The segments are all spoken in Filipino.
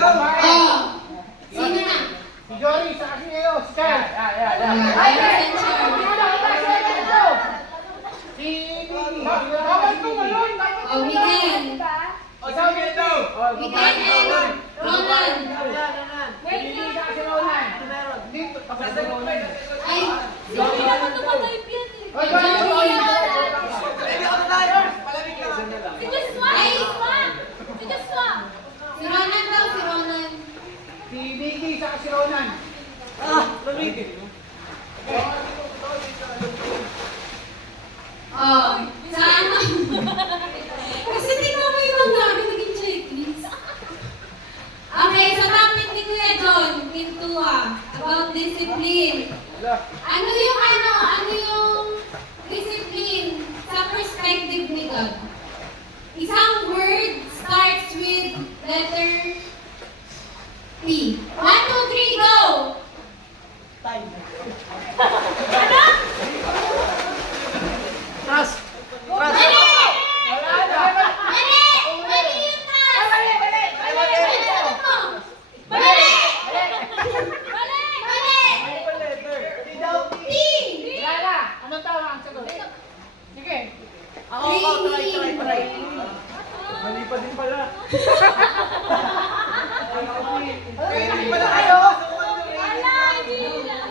Sino na? Si Jory, sa akin ngayon. Si Charles. Ay, Si Biggie. Bawal ko ngayon. Oh, Miguel. Ikaw dito. Miguel and Ronan. Biggie sa si Ronan. Dito. Tapos si Ronan. Ay, Hindi naman tumatayip yan eh. Oy, Jory. Si Joshua! Ay! Si Joshua! Si Ronan daw, si Ronan. Si Biggie sa si Ronan. Oh, sa ano? Kasi tingnan mo yung mga dami naging checklist. Okay, sa topic ni Kuya John, Pintua, about discipline. Ano yung discipline sa perspective ni God? Isang word starts with letter P. 1, 2, 3, go! Trust. Mali! Mali! Mali yung task! Mali! Sagot mo! Mali! Mali! T! Lala, anong tama ang sagot? Sige. Three. Mali pa din pala. Mali pala kayo. Wala! Hindi nila.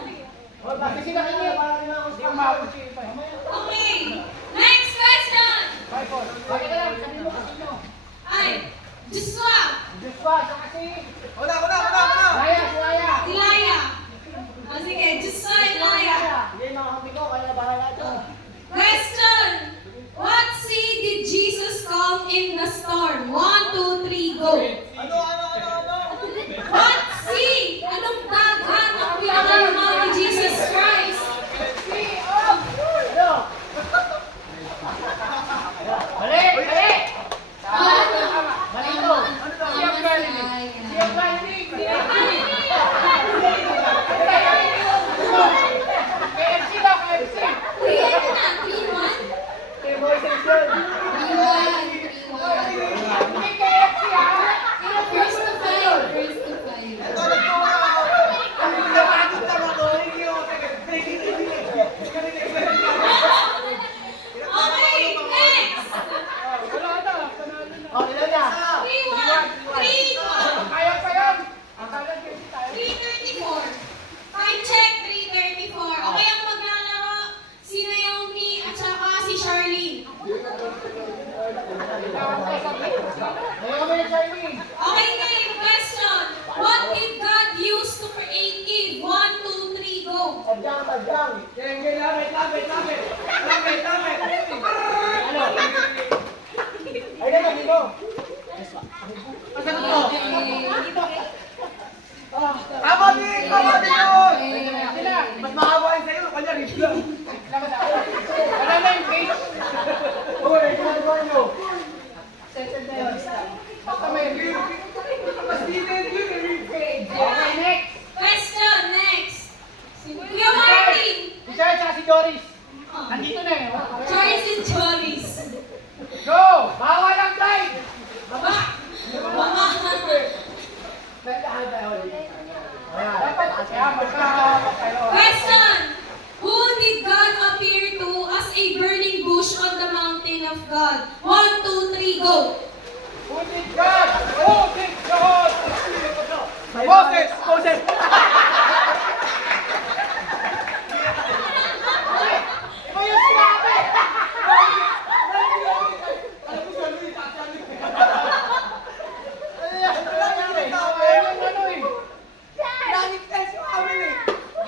Bakit sila kayo? Hindi ko maabot siya. Okay. Next question. Bakit na lang? Sabi mo kasi mo. Ay, Joshua. Diyos pa, sa kasi. Laya, si Laya. Ilaya. O sige, Joshua, Ilaya. Hindi, mga kami ko, kaya bahala ito. Question. What sea did Jesus calm in the storm? 1, 2, 3, go. What sea? Anong dagat ang pinakalaman ni Jesus Christ? Ano? Mali! Mali! Tama! Mali ito! Siyang Galilee! Siyang Galilee! KFC daw! KFC! 3 ano na? 3-1? Kay Moises yun! 3-1. 3-1. Hindi KFC ha! First to 5. First to 5. Okay, next. Wala na! Panalo na! Oh, ilan na? 3-1. Kaya pa yun! Akala KFC tayo. 3-34. Time check, 3:34. Okay, ang maglalaro, si Naomi at saka si Charlene. Ayaw mo yung Charlie! Okay, game. Question. What did God use to create Eve? 1, 2, 3, go. Tadyang, tadyang! Lapit! Ano? Ay, naman dito! Ang sagot mo? Tama din yun! Sila! Mas makabain sa'yo, kanya rin sila. Wala na yung case. Uy, ginagawa nyo. Settled na yun. Basta may review. Mas detailed yun, review page. Okay, next. Question. Next. Kuya Martin. Si Charles at si Doris. Nandito na eh. Charles and Joris. Go! Bawal ang blind! Baba. Dapat kaya magkahawak kayo. Question. Who did God appear to as a burning bush on the mountain of God? 1, 2, 3, go. Putik God! Putik God! Moses! Iba yung sinabi!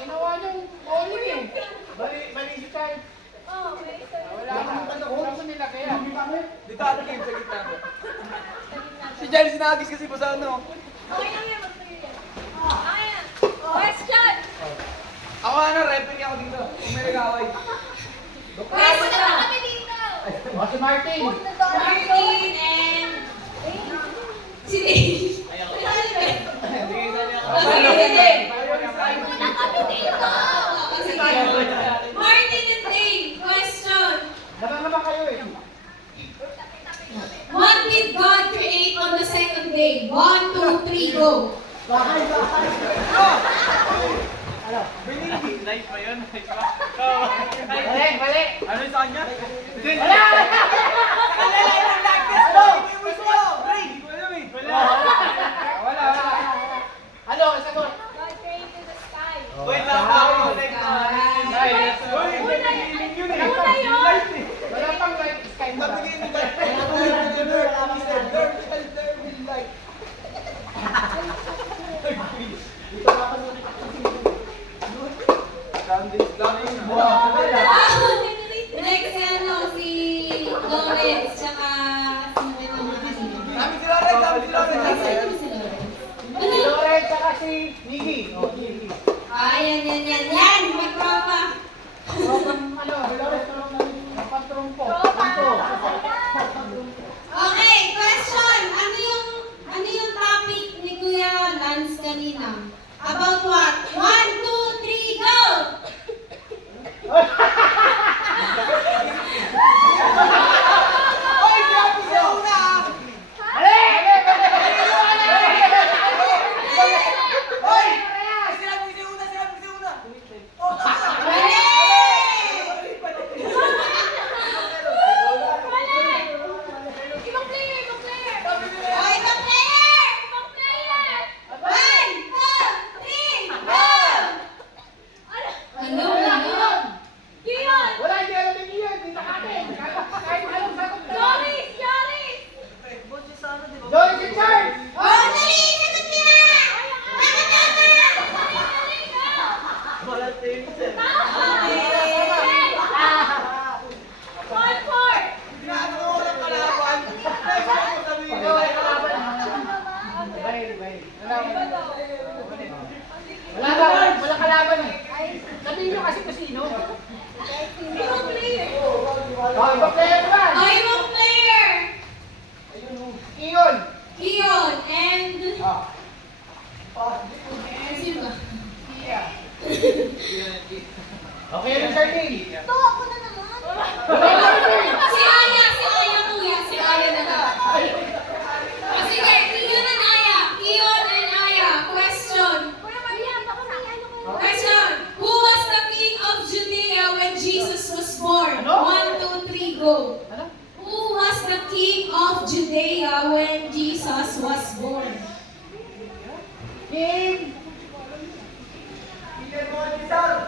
Ginawa niyong bowling eh. Mali si Charles. Wala na. Wala ko nila kaya. Dito ako game sa gitna. Si Jerry sinagis kasi po sa ano. Okay lang yan, mag-3 yan. Okay na. Question! Ako referee ako dito. Kung may nag-away. Punta na kami dito! O si Martin. Martin and si Dave. Punta kami dito! Martin and Dave, question. Naman kayo eh. What did God create on the second day? 1, 2, 3, 3, go! Bahay. Ano? Live ba yun? Live ba? Mali. Ano yung sa kanya? Wala! Wala. Ano? Sagot. God created the sky. Wait lang ako. Wala pang light sky mo ba? Next, ano, si Lawrence, tsaka sino ba yung mga kanina? Sino si Lawrence? Si Loren saka si Niggy. Oh, Niggy. Yan! Magpapa! Ano, si Loren patrumpo. Okay, question! Ano yung topic ni Kuya Lance kanina? About what? 1, 2, 3, go! Ibang player, ibang player. Okay, the player! Ibang player. 1, 2, 3, go! Ano? Kiyon. Wala, hindi alam ni Ian. Hindi nakatin. Kahit anong sagot na. Joris, Joris. Joris in charge! Oh, dali! Sagot niya na! One, four. Wala kalaban eh. Sabihin nyo kasi kung sino. Ibang player. Oh, ibang player naman. Oh, ibang player! Iyon. Kiyon and... Sino ba? Okay, yung sardine. Ito, ako na naman. Si Aya kuya. Si Aya na lang. Oh, sige, Kiyon and Aya. Kiyon and Aya. Question. Kuya Maria, baka may ano kayo. Question. Who was the king of Judea when Jesus was born? Ano? 1, 2, 3, go. Ano? Who was the king of Judea when Jesus was born? King. No.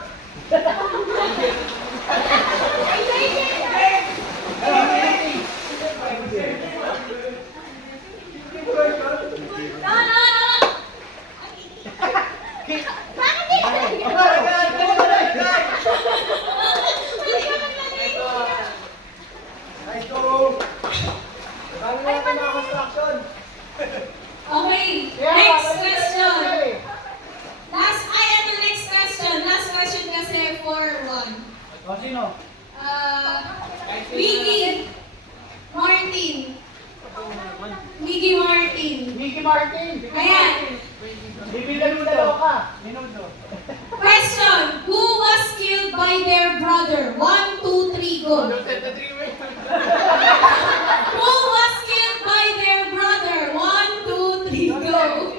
Okay, next question. Last question. Last question kasi for one. O, sino? Wiggy Martin. Wiggy Martin. Nicky Martin. Ayan. Bibilalulo ka. Minuto. Question. Who was killed by their brother? 1, 2, 3, go. Who was killed by their brother? 1, 2, 3, go. Minuto.